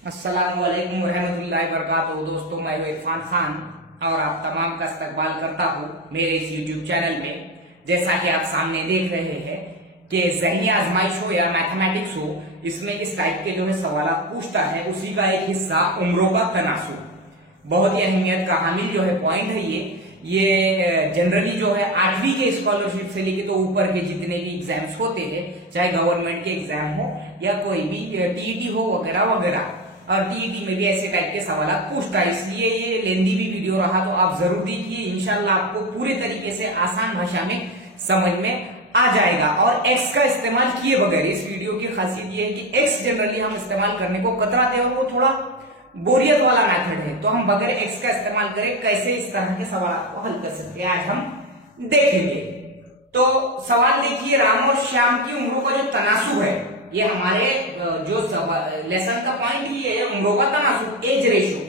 अस्सलामुअलैकुम रहमतुल्लाहि वबरकातुहू। दोस्तों, मैं हूं इरफान खान और आप तमाम का इस्तकबाल करता हूं मेरे इस यूट्यूब चैनल में। जैसा कि आप सामने देख रहे हैं कि ज़हनी आजमाइश हो या मैथमेटिक्स हो, इसमें इस टाइप के जो है सवाल पूछता है, उसी का एक हिस्सा उम्रों का तनासुब। बहुत ही अहमियत का हामिल जो है पॉइंट है ये जनरली जो है 8वीं के स्कॉलरशिप से लेके तो ऊपर के जितने भी एग्जाम्स होते हैं, चाहे गवर्नमेंट के एग्जाम हो या कोई भी टीईटी हो वगैरह वगैरह, और टीईटी में भी ऐसे टाइप के सवाल पूछता है। इसलिए ये लेंदी भी वीडियो रहा तो आप जरूर देखिए, इंशाल्लाह आपको पूरे तरीके से आसान भाषा में समझ में आ जाएगा। और एक्स का इस्तेमाल किए बगैर, इस वीडियो की खासियत ये है कि एक्स जनरली हम इस्तेमाल करने को कतराते हैं और वो थोड़ा बोरियत वाला मेथड है, तो हम बगैर एक्स का इस्तेमाल करें कैसे इस तरह के सवाल को हल कर सकते हैं, आज हम देखेंगे। तो सवाल देखिए, राम और श्याम की उम्रों का जो तनासुब है, ये हमारे जो लेसन का पॉइंट ही है, उम्रों का तनासुब, एज रेशियो।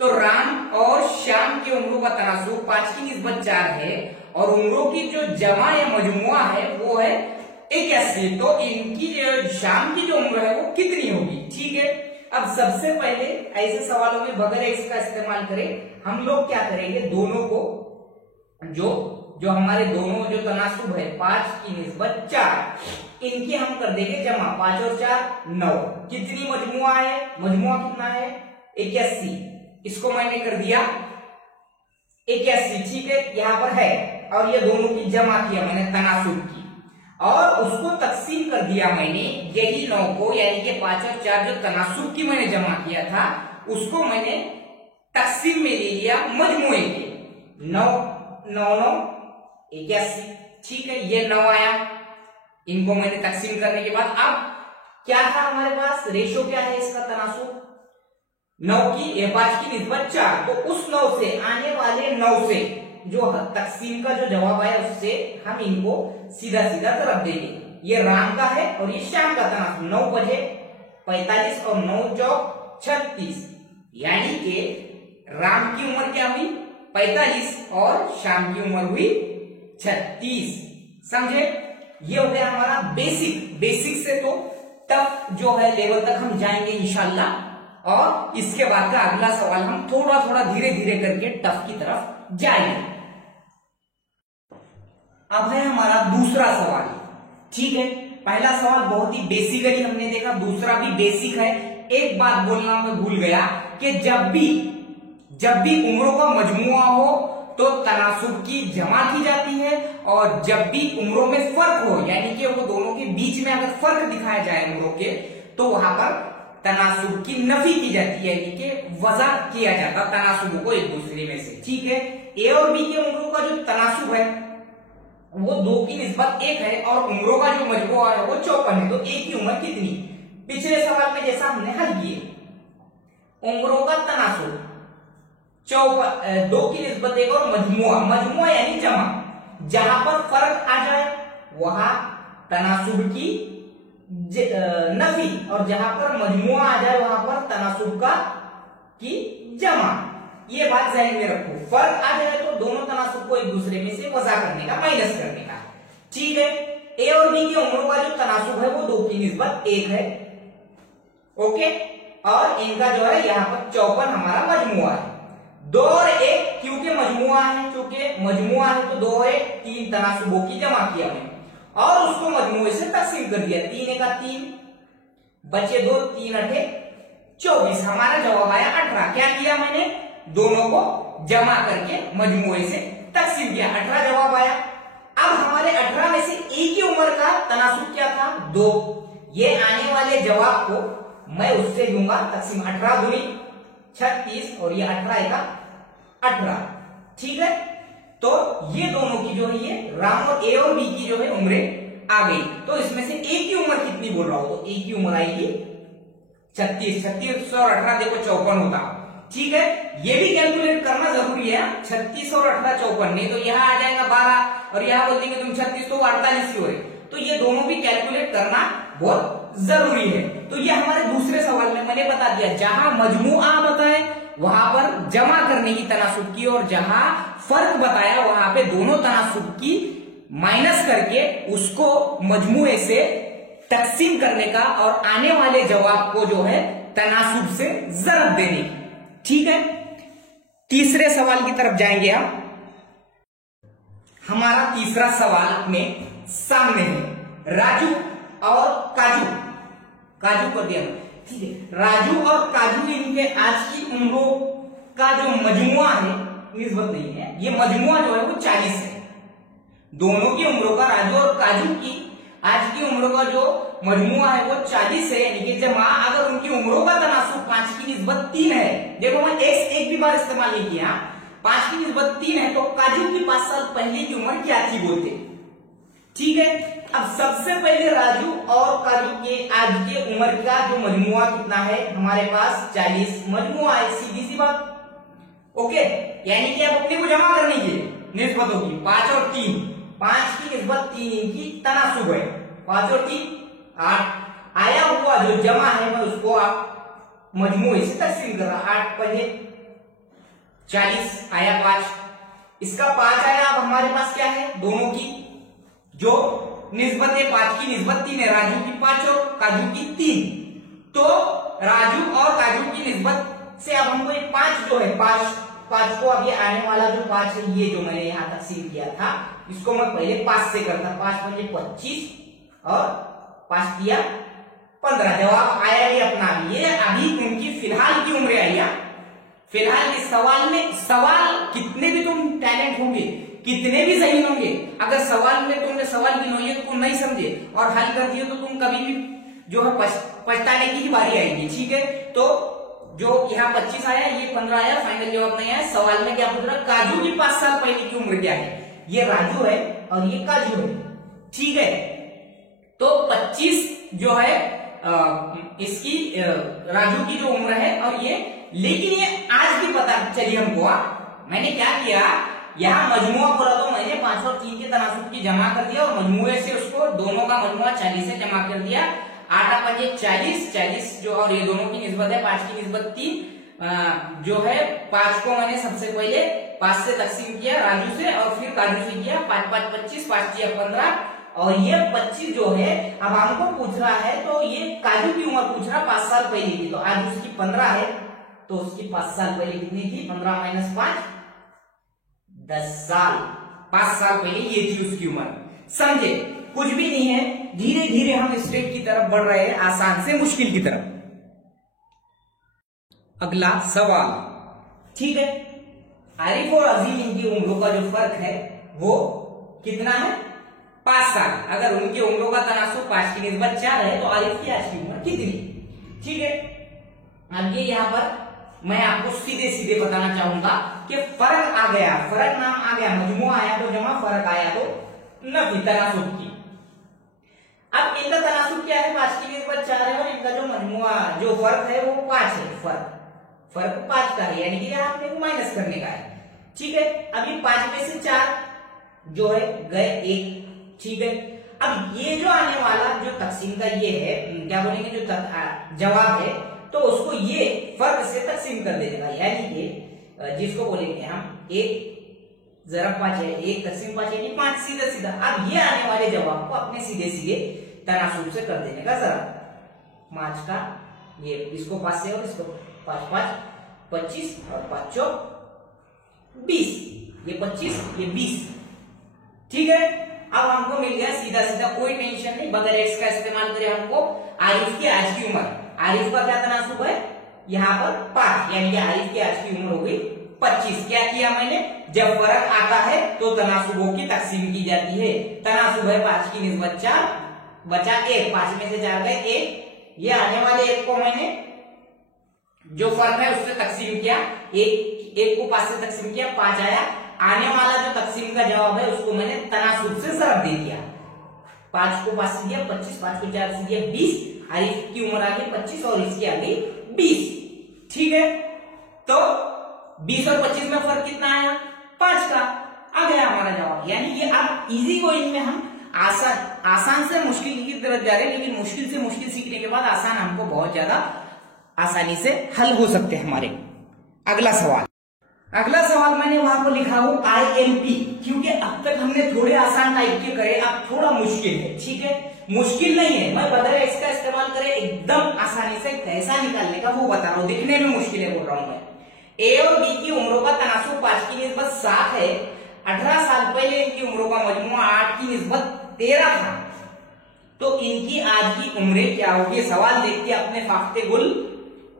तो राम और श्याम की उम्रों का तनासुब 5 की निस्बत 4 है और उम्रों की जो जमा या मजमुआ है वो है 81। तो इनकी जो श्याम की जो उम्र है वो कितनी होगी? ठीक है, अब सबसे पहले ऐसे सवालों में बगैर एक्स का इस्तेमाल करें, हम लोग क्या करेंगे, दोनों को जो हमारे दोनों जो तनासुब है 5 की निस्बत 4, इनकी हम कर देंगे जमा। 5 और 4 9। कितनी मजमुआ है? मजमुआ कितना है? 81। इसको मैंने कर दिया 81, ठीक है, यहां पर है, और ये दोनों की जमा किया मैंने तनासुब की, और उसको तकसीम कर दिया मैंने, यही 9 को, यानी कि 5 और 4 जो तनासुब की मैंने जमा किया था उसको मैंने तकसीम में ले लिया मजमुए के। 9 9 9 81, ठीक है, ये 9 आया। इनको मैंने तकसीम करने के बाद अब क्या था हमारे पास, रेशो क्या है इसका तनासुब? 9 की 5 की निस्बत 4, तो उस 9 से आने वाले 9 से जो तकसीम का जो जवाब आया उससे हम इनको सीधा सीधा तरफ देंगे। ये राम का है और ये श्याम का तनासुब। 9 बजे 45 और 9 चौक 36, यानी कि राम की उम्र क्या हुई? 45 और श्याम की उम्र हुई 36। समझे? ये हो गया हमारा बेसिक। बेसिक से तो टफ जो है लेवल तक हम जाएंगे इंशाल्लाह, और इसके बाद का अगला सवाल हम थोड़ा थोड़ा धीरे धीरे करके टफ की तरफ जाएंगे। अब है हमारा दूसरा सवाल, ठीक है। पहला सवाल बहुत ही बेसिकली हमने देखा, दूसरा भी बेसिक है। एक बात बोलना मैं भूल गया कि जब भी उम्रों का मजमुआ हो तो तनासुब की जमा की जाती है, और जब भी उम्रों में फर्क हो, यानी कि वो दोनों के बीच में अगर फर्क दिखाया जाए उम्रों के, तो वहां पर तनासुब की नफी की जाती है, यानी कि वज़ा किया जाता तनासुब को एक दूसरे में से, ठीक है। ए और बी के उम्रों का जो तनासुब है वो 2 की निस्बत 1 है और उम्रों का जो मजमुआ है वो 54 है। तो ए की उम्र कितनी? पिछले सवाल में जैसा हमने हल किए, उम्रों का तनासुब 2 की निस्बत 1 और मजमुआ यानी जमा, जहां पर फर्क आ जाए वहां तनासुब की नफी, और जहां पर मजमुआ आ जाए वहां पर तनासुब की जमा। ये बात ज़हन में रखो, फर्क आ जाए तो दोनों तनासुब को एक दूसरे में से वज़ा करने का, माइनस करने का, ठीक है। ए और बी के उम्रों का जो तनासुब है वो 2 की निस्बत 1 है, ओके, और इनका जो है यहाँ पर 54 हमारा मजमुआ है। 2 और 1 क्योंकि मजमुआ है, क्योंकि मजमुआ है तो 2 और 1 3 तनासुबों की जमा किया मैंने और उसको मजमुए से तकसीम कर दिया। 3 का 3 बचे 2, 3 8 24, हमारा जवाब आया 18। क्या किया मैंने? दोनों को जमा करके मजमुए से तकसीम किया, 18 जवाब आया। अब हमारे 18 में से ए की उम्र का तनासुब क्या था? 2। ये आने वाले जवाब को मैं उससे दूंगा तकसीम, 18 दूनी 36 और ये 18 का 18, ठीक है। तो ये दोनों की जो है ये राम और ए और बी की जो है उम्रें आ गई। तो इसमें से ए की उम्र कितनी बोल रहा हूं, तो ए की उम्र आएगी 36। 36 और 18 देखो 54 होता, ठीक है। ये भी कैलकुलेट करना जरूरी है, 36 और 18 54, नहीं तो यहाँ आ जाएगा 12 और यहाँ बोल देंगे तुम 36 तो 48 की हो रही, तो ये दोनों भी कैलकुलेट करना बहुत जरूरी है। तो ये हमारे दूसरे सवाल में मैंने बता दिया, जहां मजमुआ बताए वहां पर जमा करने की तनासुब की, और जहां फर्क बताया वहां पे दोनों तनासुब की माइनस करके उसको मजमुए से तकसीम करने का और आने वाले जवाब को जो है तनासुब से जरब देने की। ठीक है, तीसरे सवाल की तरफ जाएंगे हम। हमारा तीसरा सवाल अपने सामने है। राजू और काजू, काजू कर दिया, ठीक है। राजू और काजू इनके आज की उम्रों का जो मजमुआ है, निस्बत नहीं है, ये मजमुआ जो है वो 40 है। दोनों की उम्रों का, राजू और काजू की आज की उम्रों का जो मजमुआ है वो 40 है, यानी कि जमा अगर उनकी उम्रों का तनासुब 5 की निस्बत 3 है, देखो मैं एक भी बार इस्तेमाल नहीं किया, 5 की निस्बत 3 है, तो काजू की 5 साल पहले की उम्र क्या थी बोलते। ठीक है, अब सबसे पहले राजू और काजू के आज के उम्र का जो मजमुआ कितना है हमारे पास 40 मजमुआ है, सीधी सी बात। ओके, यानी कि अब अपने को जमा करने की निस्बत होगी 5 और 3, 5 की निस्बत 3 इनकी तनासुब है, 5 और 3 8, आया हुआ जो जमा है मैं उसको आप मजमुए से तकसीम कर रहा, 8 पहले 40 आया 5, इसका 5 आया। अब हमारे पास क्या है, दोनों की जो निस्बत है 5 की निस्बत 3 है, राजू की 5 और काजू की 3, तो राजू और काजू की निस्बत से अब हमको ये 5 जो है 5 को अब ये आने वाला जो 5 है, ये जो मैंने यहाँ तकसीम किया था इसको मैं पहले 5 से करता, 5 पंजे 25 और 5 किया 15, जवाब आया ये अपना। ये अभी उनकी फिलहाल की उम्र आई, फिलहाल इस सवाल में, सवाल कितने भी तुम टैलेंट होंगे, कितने भी सही होंगे, अगर सवाल में तुमने सवाल की नोयत को नहीं समझे और हल कर दिए तो तुम कभी भी जो है पछताने की ही बारी आएगी। ठीक है, तो जो यहाँ 25 आया, ये 15 आया, फाइनल जवाब नहीं आया। सवाल में क्या पूछ रहा, काजू की 5 साल पहले की उम्र क्या है, ये राजू है और ये काजू है। ठीक है, तो 25 जो है इसकी राजू की जो उम्र है और ये, लेकिन ये आज भी पता चली हमको। मैंने क्या किया, यहाँ मजमुआ बोला तो मैंने 5 और 3 के तनासुब की जमा कर दिया और मजमुए से उसको दोनों का मजमुआ 40 से जमा कर दिया, 8 पंजे 40 जो, और ये दोनों की निस्बत है 5 की निस्बत 3 जो है। 5 को मैंने सबसे पहले 5 से तकसीम किया राजू से और फिर काजू से किया, 5 5 25, 5 किया 15, और ये 25 जो है अब हमको पूछ रहा है, तो ये काजू की उम्र पूछ रहा 5 साल पहले की, तो आज उसकी 15 है, तो उसकी 5 साल पहले कितनी थी, 15 माइनस 5 10 साल, 5 साल पहले ये थी उसकी उम्र। समझे, कुछ भी नहीं है, धीरे धीरे हम स्टेप की तरफ बढ़ रहे हैं, आसान से मुश्किल की तरफ। अगला सवाल, ठीक है, आरिफ और अजीम इनकी उम्रों का जो फर्क है वो कितना है, 5 साल। अगर उनकी उम्रों का तनासुब 5 की निस्बत 4 है, तो आरिफ की आज की उम्र कितनी। ठीक है, अब ये यहाँ पर मैं आपको सीधे सीधे बताना चाहूंगा कि फर्क आ गया, फर्क नाम आ गया, मजमुआ आया तो जमा, फर्क आया तो नफी, तनासुब की। अब इनका तनासुब क्या है, 5 की निस्बत 4 है और इनका जो मजमुआ जो फर्क है वो 5 है, फर्क 5 का है, यानी कि यहाँ अपने को माइनस करने का है। ठीक है, अभी 5 में से 4 जो है गए 1। ठीक है, अब ये जो आने वाला जो तकसीम का ये है, क्या बोलेंगे, जो जवाब है, तो उसको ये फर्क से तकसीम कर देगा, यानी कि जिसको बोलेंगे हम 1 जरा 5 है, 1 तकसीम 5 है, 5 सीधा सीधा। अब ये आने वाले जवाब को अपने सीधे सीधे तनासुब से कर देने का, जरा 5 का ये इसको 5 से और इसको 5 5 25 और 5 4 20, ये 25 ये 20। ठीक है, अब हमको मिल गया सीधा सीधा, कोई टेंशन नहीं, बगैर एक्स का इस्तेमाल करे हमको आरिफ की आज की उम्र, आरिफ का क्या तनासुब है यहाँ पर 5, यानी कि आरिफ की आज की उम्र हो गई 25। क्या किया मैंने, जब फर्क आता है तो तनासुबों की तकसीम की जाती है। तनासुब है 5 की निस्बत 4, बचा 1, 5 में से 4 गए 1, ये आने वाले 1 को मैंने जो फर्क है उससे तकसीम किया, 1 को 5 से तकसीम किया, 5 आया। आने वाला जो तकसीम का जवाब है उसको मैंने तनासुब से जरब दे दिया, 5 को 5 से दिया 25, 5 को 4 से दिया 20, आरिफ की उम्र आ गई 25 और इसकी आ गई 20। ठीक है, तो 20 और 25 में फर्क कितना आया, 5 का, आ गया हमारा जवाब। यानी ये अब इजी गोइंग में हम आसान से मुश्किल की तरफ जा रहे हैं, लेकिन मुश्किल से मुश्किल सीखने के बाद आसान हमको बहुत ज्यादा आसानी से हल हो सकते हैं हमारे। अगला सवाल मैंने वहां पर लिखा हूं ILP, क्योंकि अब तक हमने थोड़े आसान टाइप के करे, अब थोड़ा मुश्किल है। ठीक है, मुश्किल नहीं है, मैं बगैर एक्स का इस्तेमाल करे एकदम आसानी से कैसा निकालने का वो बता रहा हूँ, दिखने में मुश्किल है बोल रहा हूँ मैं। ए और बी की उम्रों का तनासुब 5 की निस्बत 7 है। 18 साल पहले इनकी उम्रों का मजमूआ 8 की निस्बत 13 था, तो इनकी आज की उम्रें क्या होगी? सवाल देख के अपने फाख्ते गुल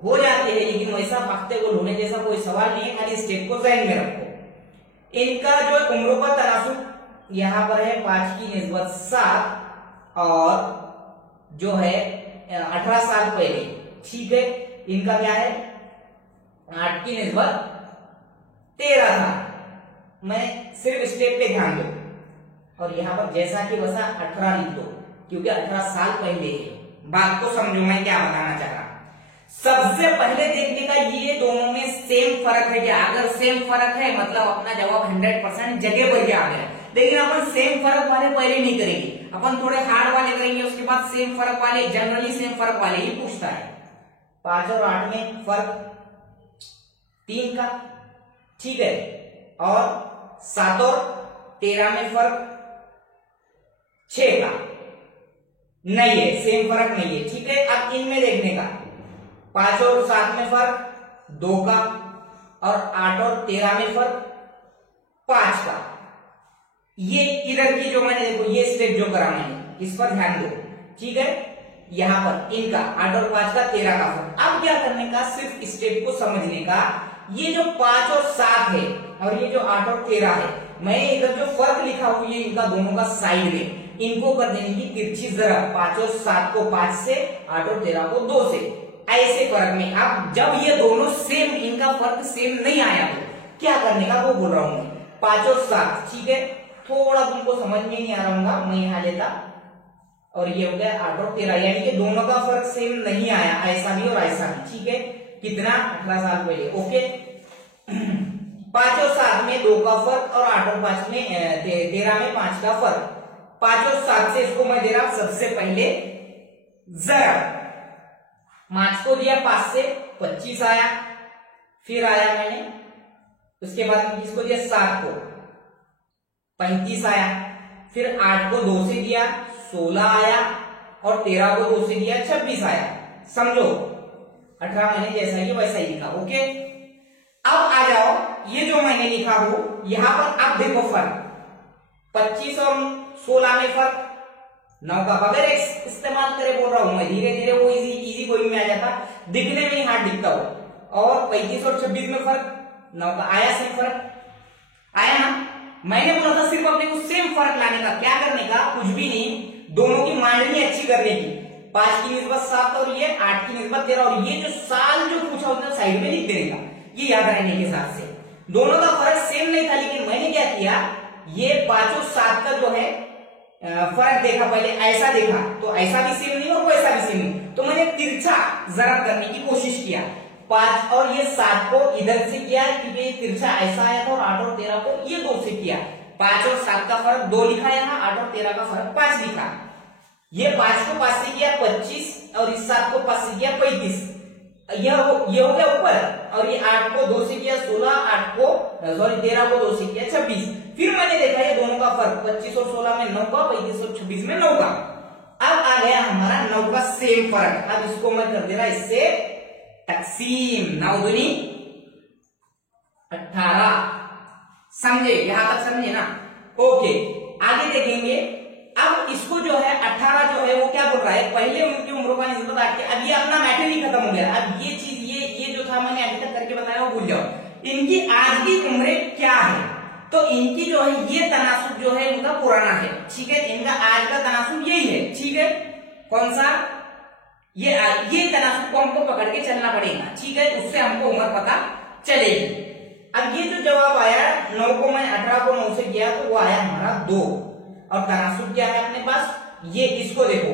हो जाते हैं, लेकिन वैसा फाख्ते गुल होने जैसा कोई सवाल नहीं है, खाली स्टेप को जहन में रखो। इनका जो उम्रों का तनासुब यहाँ पर है 5 की निस्बत 7 और जो है 18 साल पहले, ठीक है, इनका क्या है 8 की निस्बत 13 था। मैं सिर्फ स्टेप पे ध्यान दो और यहाँ पर जैसा कि वैसा 18 लिख दो, क्योंकि 18 साल पहले है। बात को समझो मैं क्या बताना चाह रहा। सबसे पहले देखने का ये दोनों में सेम फर्क है क्या? अगर सेम फर्क है मतलब अपना जवाब 100% जगह पर आ गया। लेकिन अपन सेम फर्क वाले पहले नहीं करेंगे, अपन थोड़े हार्ड वाले करेंगे, उसके बाद सेम फर्क वाले, जनरली सेम फर्क वाले ही पूछता है। 5 और 8 में फर्क 3 का, ठीक है, और 7 और 13 में फर्क 6 का नहीं है, सेम फर्क नहीं है, ठीक है। अब इनमें देखने का 5 और 7 में फर्क 2 का और 8 और 13 में फर्क 5 का। ये इधर की जो मैंने देखो ये स्टेप जो करा मैंने, इस पर ध्यान दो, ठीक है। यहां पर इनका 8 और 5 का 13 का फर्क। अब क्या करने का, सिर्फ स्टेप को समझने का। ये जो 5 और 7 है और ये जो 8 और 13 है, मैं इधर जो फर्क लिखा हुआ है इनका दोनों का साइड में, इनको कर देने की तिरछी जरा। 5 और 7 को 5 से, 8 और 13 को 2 से, ऐसे फर्क में। अब जब ये दोनों सेम, इनका फर्क सेम नहीं आया तो क्या करने का वो बोल रहा हूं मैं। 5 और 7, ठीक है, थोड़ा तुमको समझ में नहीं आ रहा होगा, मैं यहां लेता और ये हो गया 8 और 13, यानी कि दोनों का फर्क सेम नहीं आया, ऐसा भी और ऐसा भी, ठीक है। कितना? 18 साल पहले, ओके। 5 और 7 में 2 का फर्क और 8 और 5 में 13 में 5 का फर्क। 5 और 7 से इसको मैं दे रहा हूं सबसे पहले जरा, 5 को दिया 5 से 25 आया, फिर आया मैंने, उसके बाद इसको दिया 7 को 35 आया, फिर 8 को 2 से दिया 16 आया और 13 को 2 से दिया 26 आया। समझो 18 मैंने जैसा ही वैसा ही लिखा, ओके। अब आ जाओ, ये जो मैंने लिखा हो यहां पर अब देखो फर्क 25 और 16 में फर्क 9 का, बगैर इस्तेमाल करे बोल रहा हूं मैं, धीरे धीरे वो इजी गोइंग में आ जाता, दिखने में ही हार्ड दिखता हो। और 35 और 26 में फर्क 9 का आया, सेम फर्क आया ना। मैंने बोला था सिर्फ अपने को सेम फर्क लाने का, क्या करने का, कुछ भी नहीं, दोनों की मांडनी अच्छी करने की। 5 की निस्बत 7 और ये 8 की निस्बत 13, और ये जो साल जो पूछा उसने साइड में लिख देने का, ये याद रहने के हिसाब से। दोनों का फर्क सेम नहीं था, लेकिन मैंने क्या किया, ये 5 और 7 का जो है फर्क देखा, पहले ऐसा देखा तो ऐसा भी सेम नहीं और वैसा भी सेम नहीं, तो मैंने तिरछा जरा करने की कोशिश किया। 5 और ये 7 को इधर से किया क्योंकि ये तिरछा ऐसा आया था, और 8 और 13 को ये 2 से किया। 5 और 7 का फर्क 2 लिखा यहाँ, 8 और 13 का फर्क 5 लिखा। ये 5 को 5 से किया 25 और इस 7 को 5 से किया 35, ये हो गया ऊपर, और ये 8 को 2 से किया 16, 13 को 2 से किया 26। फिर मैंने देखा ये दोनों का फर्क 25 और 16 में 9 का, 35 और 26 में 9 का। अब आ गया हमारा 9 का सेम फर्क। अब इसको मैं कर दे रहा इससे तकसीम, 9 दूनी 18। समझे? यहां तक समझे ना? ओके, आगे देखेंगे। अब इसको जो है 18 जो है वो क्या बोल रहा है, पहले उनकी उम्रों का निस्बत 8 के। अब ये अपना मैटर ही खत्म हो गया। अब ये चीज ये जो था मैंने अभी तक करके बताया वो भूल जाओ। इनकी आज की उम्रें क्या है, तो इनकी जो है ये तनासुब जो है इनका पुराना है, ठीक है। इनका आज का तनासुब यही है, ठीक है। कौन सा? ये तनासुब को हमको पकड़ के चलना पड़ेगा, ठीक है, उससे हमको उम्र पता चलेगी। अब ये जो जवाब आया 9 को मैं 18 को 9 से किया तो वो आया हमारा 2, और तनासुब क्या है अपने पास, ये इसको देखो,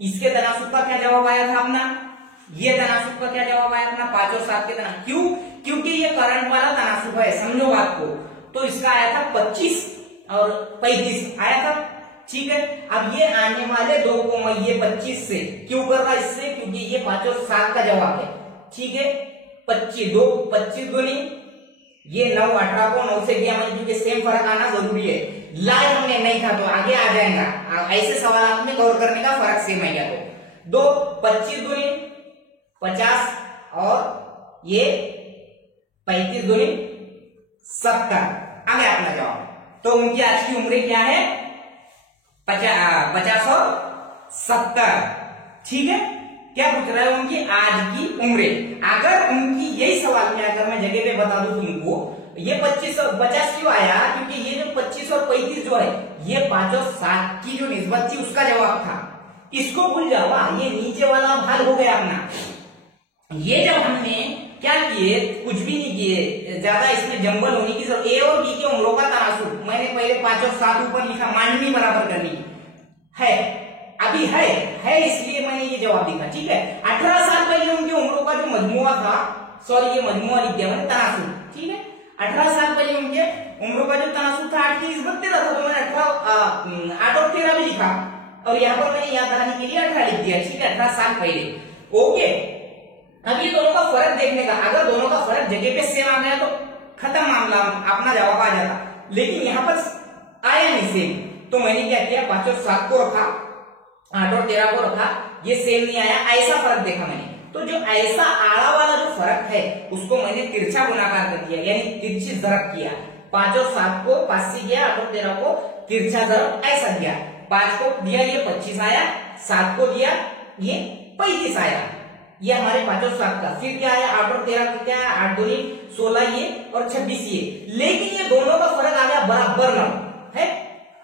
इसके तनासुब का क्या जवाब आया था अपना, ये तनासुब का क्या जवाब आया अपना 5 और 7 के तनासुब। क्यों? क्योंकि ये करंट वाला तनासुब है, समझो बात को। तो इसका आया था 25 और 35 आया था, ठीक है। अब ये आने वाले 2 को मैं ये 25 से क्यों कर रहा इससे, क्योंकि ये 5 और 7 का जवाब है, ठीक है। 25 दूनी ये 9, 18 को 9 से किया मैंने, क्योंकि सेम फर्क आना जरूरी है। लाइव हमने नहीं था तो आगे आ जाएगा। ऐसे सवाल में गौर करने का, फर्क सेम है क्या? तो 25 दूनी 50 और ये 35 दूनी 70 आ गया अपना जवाब। तो उनकी आज की उम्र क्या है? 50 और 70। ठीक है, क्या पूछ रहा है? उनकी आज की उम्र। अगर उनकी यही सवाल में अगर मैं जगह पे बता दूं तुमको, ये 25 और 50 क्यों आया? क्योंकि ये जो 25 और 35 जो है, ये 5 और 7 की जो निस्बत थी उसका जवाब था। इसको भूल जाओ, ये नीचे वाला हल हो गया अपना। ये जब हमने क्या किए, कुछ भी नहीं किए, ज्यादा इसमें जंबल होने की जरूरत। ए और बी के उम्रों का तनासुब मैंने पहले 5 और 7 ऊपर लिखा, मांडनी बराबर करनी है, अभी है इसलिए मैंने ये जवाब लिखा। ठीक है, 18 साल पहले उनकी उम्रों का जो मजमुआ था, सॉरी ये मजमुआ लिख दिया मैंने, तनासुब। ठीक है, 18 साल पहले उनके उम्रों का जो तनासुब था 8 की निस्बत 13 था, तो मैंने 8 और 13 भी लिखा, और यहाँ पर मैंने याद रखने के लिए 18 लिख दिया। ठीक है, 18 साल पहले। ओके, अब ये दोनों का फर्क देखने का, अगर दोनों का फर्क जगह पे सेम आ गया तो खत्म मामला, अपना जवाब आ जाता। लेकिन यहाँ पर आया नहीं सेम, तो मैंने क्या किया, 5 और 7 को रखा, 8 और 13 को रखा, ये सेम नहीं आया, ऐसा फर्क देखा मैंने। तो जो ऐसा आड़ा वाला जो फर्क है उसको मैंने तिरछा गुणाकार कर दिया, यानी तिरछी ज़रब किया। 5 और 7 को 5 से किया, 8 और 13 को तिरछा ज़रब ऐसा दिया। 5 को दिया ये 25 आया, 7 को दिया ये 35 आया, ये हमारे 5 और 7 का। फिर क्या आया, 8 और 13 का क्या है, 8 दूनी 16 ये और 26 ये। लेकिन ये दोनों का फर्क आ गया बराबर 9 है,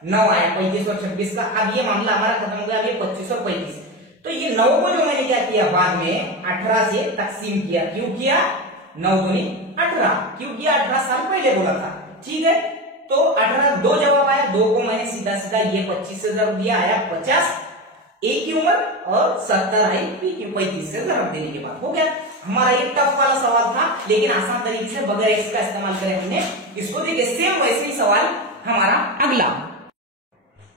9 आया 35 और 26 का। अब ये मामला हमारा खत्म हो गया, अभी 25 और 35। तो ये 9 को जो मैंने क्या किया, बाद में 18 से तकसीम किया। क्यों किया? 9 दूनी 18, क्यों किया? 18 साल पहले बोला था। ठीक है, तो 18 दो जवाब आया, 2 को मैंने सीधा सीधा ये 25 से जवाब दिया, आया 50 ए की उम्र, और 70 आई बी की 35 से जवाब देने के बाद हो गया। हमारा एक टफ वाला सवाल था, लेकिन आसान तरीके से बगैर एक्स का इस्तेमाल करें हमने इसको। देखिए सेम वैसे ही सवाल हमारा अगला,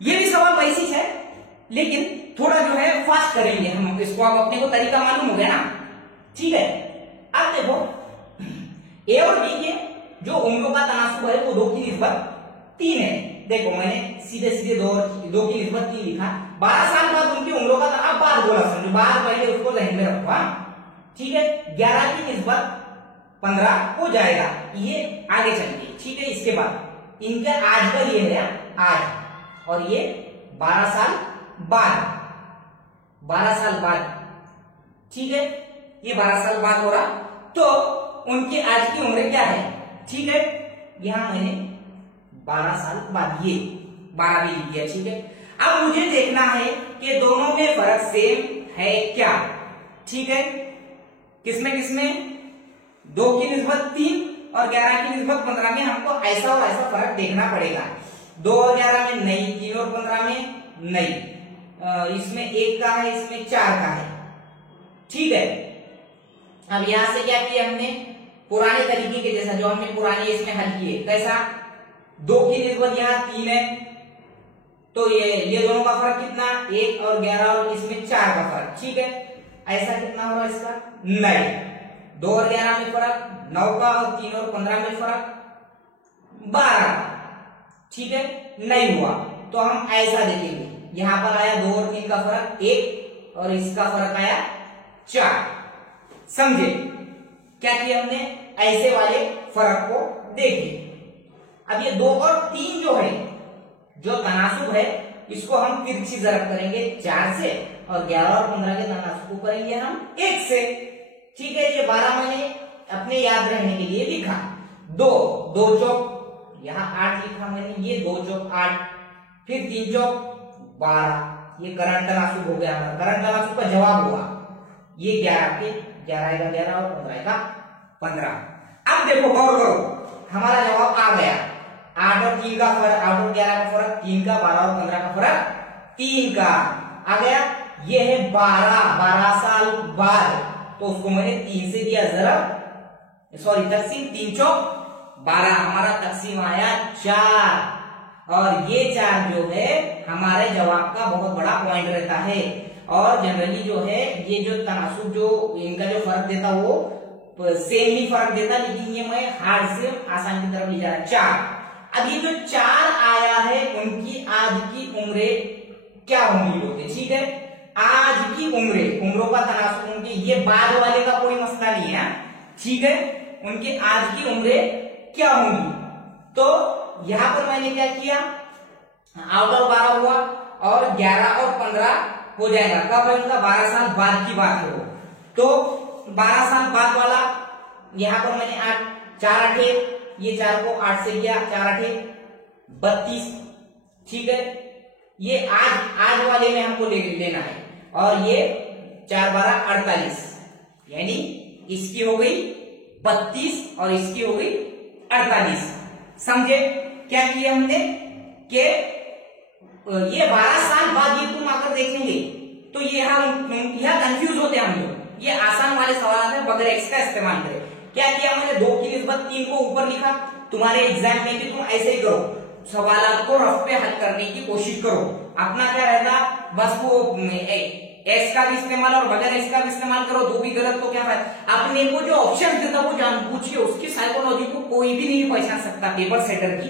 ये भी सवाल वैसे ही है, लेकिन थोड़ा जो है फास्ट करेंगे हम इसको। अब अपने को तरीका मालूम हो गया ना। ठीक है, अब देखो ए और बी के जो उम्रों का तनासुब है वो 2 की निस्बत 3 है। देखो मैंने सीधे सीधे 2 की निस्बत 3 लिखा। 12 साल बाद उनकी उम्रों का अब बाद बोला, समझो बाद पहले उसको जहन में रखो। ठीक है, 11 की निस्बत 15 हो जाएगा, ये आगे चलिए। ठीक है, इसके बाद इनका आज का ये है आज, और ये 12 साल बाद, 12 साल बाद। ठीक है, ये 12 साल बाद हो रहा, तो उनकी आज की उम्र क्या है? ठीक है, यहां मैंने 12 साल बाद ये 12 भी लिख दिया। ठीक है, अब मुझे देखना है कि दोनों में फर्क सेम है क्या। ठीक है, किसमें किसमें? 2 की निस्बत 3 और 11 की निस्बत 15 में हमको ऐसा और ऐसा फर्क देखना पड़ेगा। 2 और 11 में नहीं, 3 और 15 में नहीं, इसमें 1 का है, इसमें 4 का है। ठीक है, अब यहां से क्या किया हमने, पुराने तरीके के जैसा जो हमने पुराने इसमें हल किए। कैसा? 2 की निस्बत यहाँ 3 है, तो ये दोनों का फर्क कितना, 1 और 11, और इसमें 4 का फर्क। ठीक है, ऐसा कितना होगा इसका? नहीं, 2 और 11 में फर्क 9 का, और 3 और 15 में फर्क 12 का। ठीक है, नहीं हुआ तो हम ऐसा देखेंगे, यहां पर आया 2 और 3 का फर्क 1, और इसका फर्क आया 4। समझे क्या किया हमने? ऐसे वाले फर्क को देखे। अब ये 2 और 3 जो है, जो तनासुब है, इसको हम तिरछी ज़रब करेंगे 4 से, और 11 और 15 के तनासुब को करेंगे हम 1 से। ठीक है, ये 12 मैंने अपने याद रहने के लिए लिखा। 2 चौक यहाँ 8 लिखा मैंने, ये 2 चौक 8, फिर 3 चौक 12, ये करंट तनासुब हो गया हमारा, करंट तनासुब का जवाब हुआ ये 11 के 11 का 11 और 15 का 15। अब देखो गौर करो, हमारा जवाब आ गया। 8 और 3 का फर्क, 8 और 11 का फर्क 3 का, 12 और 15 का फर्क 3 का आ गया। ये है 12 साल बाद, तो उसको मैंने 3 से दिया जरब, सॉरी तकसीम, 3 चौक 12, हमारा तकसीम आया 4। और ये 4 जो है हमारे जवाब का बहुत बड़ा पॉइंट रहता है। और जनरली जो है ये जो तनासुब जो इनका जो फर्क देता वो सेम ही फर्क देता, लेकिन ये मैं हार्ड से आसान की तरफ ले जा रहा। 4 अब ये जो 4 आया है उनकी आज की उम्रें क्या होंगी बोलते, ठीक है। आज की उम्रों का तनासुब उनके, ये बाद वाले का कोई मसला नहीं है, ठीक है। उनके आज की उम्रें क्या होंगी, तो यहां पर मैंने क्या किया, आउट ऑफ 12 हुआ और 11 और 15 हो जाएगा। कब है उनका, 12 साल बाद की बात है वो, तो 12 साल बाद वाला यहां पर मैंने 8 4 8 ये 4 को 8 से किया, 4 8 32, ठीक है। ये आज वाले में हमको लेना है, और ये 4 12 48, यानी इसकी हो गई 32 और इसकी हो गई 48। समझे क्या किया हमने कि ये 12 साल बाद ये तुम आकर देखेंगे तो ये यहाँ कंफ्यूज होते हैं हम लोग। ये आसान वाले सवाल है, बगैर एक्स का इस्तेमाल करें। क्या किया मैंने, 2 की निस्बत 3 को ऊपर लिखा। तुम्हारे एग्जाम में भी तुम ऐसे ही करो, सवालात को रफ पे हल करने की कोशिश करो। अपना क्या रहता, बस वो एक्स का भी इस्तेमाल और बगैर एक्स का भी इस्तेमाल करो, दो भी गलत तो क्या फायदा। अपने को जो ऑप्शन देता वो जान पूछिए, उसकी साइकोलॉजी को कोई भी नहीं पहचान सकता। पेपर सेटर की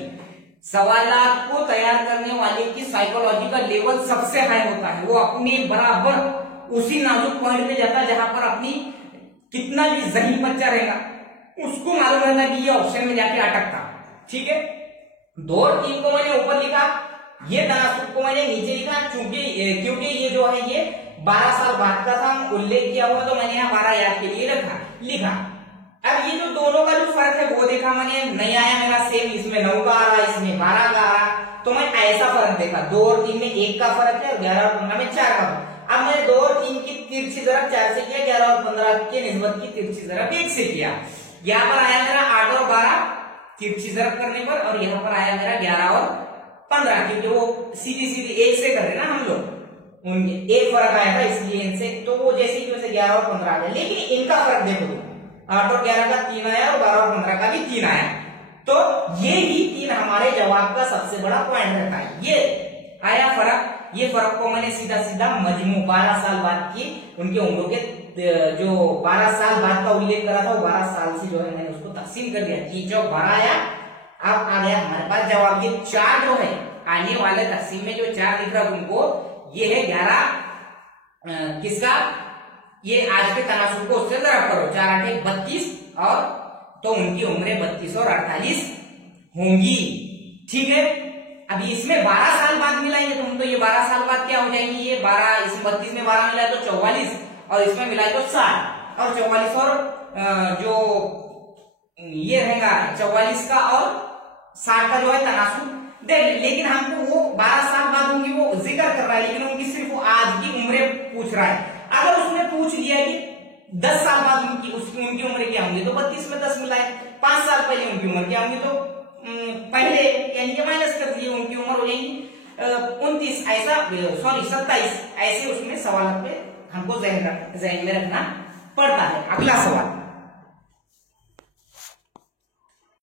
सवालात को तैयार करने वाले की साइकोलॉजी का लेवल सबसे हाई होता है। वो अपने बराबर उसी नाजुक पॉइंट पे जाता है जहां पर अपनी कितना भी ज़हीन बच्चा रहेगा उसको मालूम रहता कि ये ऑप्शन में जाके अटकता, ठीक है। 2 और 3 को मैंने ऊपर लिखा, ये तनासुब को मैंने नीचे लिखा, क्योंकि ये जो है ये 12 साल बाद का था, उल्लेख किया हुआ, तो मैंने यहाँ 12 याद के लिए लिखा। अब ये जो दोनों का जो फर्क है वो देखा मैंने, नहीं आया मेरा सेम, इसमें 9 का आ रहा है, इसमें 12 का आ रहा, तो मैं ऐसा फर्क देखा। 2 और 3 में 1 का फर्क है, 11 और 15 में 4 का फर्क। अब मैंने 2 और 3 की तिरछी ज़रब 4 से किया, 11 और 15 के निस्बत की तिरछी ज़रब 1 से किया। यहाँ पर आया मेरा 8 और 12 तिरछी ज़रब करने पर, और यहाँ पर आया मेरा 11 और 15, क्योंकि वो सीधी 1 से कर रहे ना हम लोग, उनके एक फर्क आया था इसलिए इनसे, तो वो जैसे कि वैसे 11 और 15 आ गया। लेकिन इनका फर्क देखो तुम, 8 और 11 का 3 आया और 12 और 15 का भी 3 आया, तो ये ही 3 हमारे जवाब का सबसे बड़ा पॉइंट रहता है। ये आया फर्क, ये फर्क को मैंने सीधा मजमू 12 साल बाद की उनके उम्रों के, जो 12 साल बाद का उल्लेख करा था वो 12 साल से जो है मैंने उसको तकसीम कर दिया, 3 चौक 12 आया। अब आ गया हमारे पास जवाब, ये 4 जो है आने वाले तकसीम में जो 4 दिख रहा है तुमको, ये है 11 किसका, ये आज के तनासुब को उससे ज़रब करो, 4 8 32, और तो उनकी उम्रें 32 और 48 होंगी, ठीक है। अभी इसमें 12 साल बाद मिलाएंगे तुम, तो ये 12 साल बाद क्या हो जाएंगी, ये 12 इस 32 में 12 मिला तो 44, और इसमें मिला तो 60, और 44 और जो ये रहेगा 44 का और 60 का जो है तनासुब देख। लेकिन हमको वो 12 साल बाद होंगी वो जिक्र कर रहा है, लेकिन उनकी सिर्फ वो आज की उम्रें पूछ रहा है। अगर उसने पूछ लिया कि 10 साल बाद उनकी उम्र क्या होंगी, तो 32 में 10 मिलाए, 5 साल पहले उनकी उम्र क्या होंगी, तो पहले यानी कि माइनस कर दिए, उनकी उम्र हो जाएगी 29, ऐसा 27, ऐसे उसमें सवाल पे हमको जहन में रखना पड़ता है। अगला सवाल,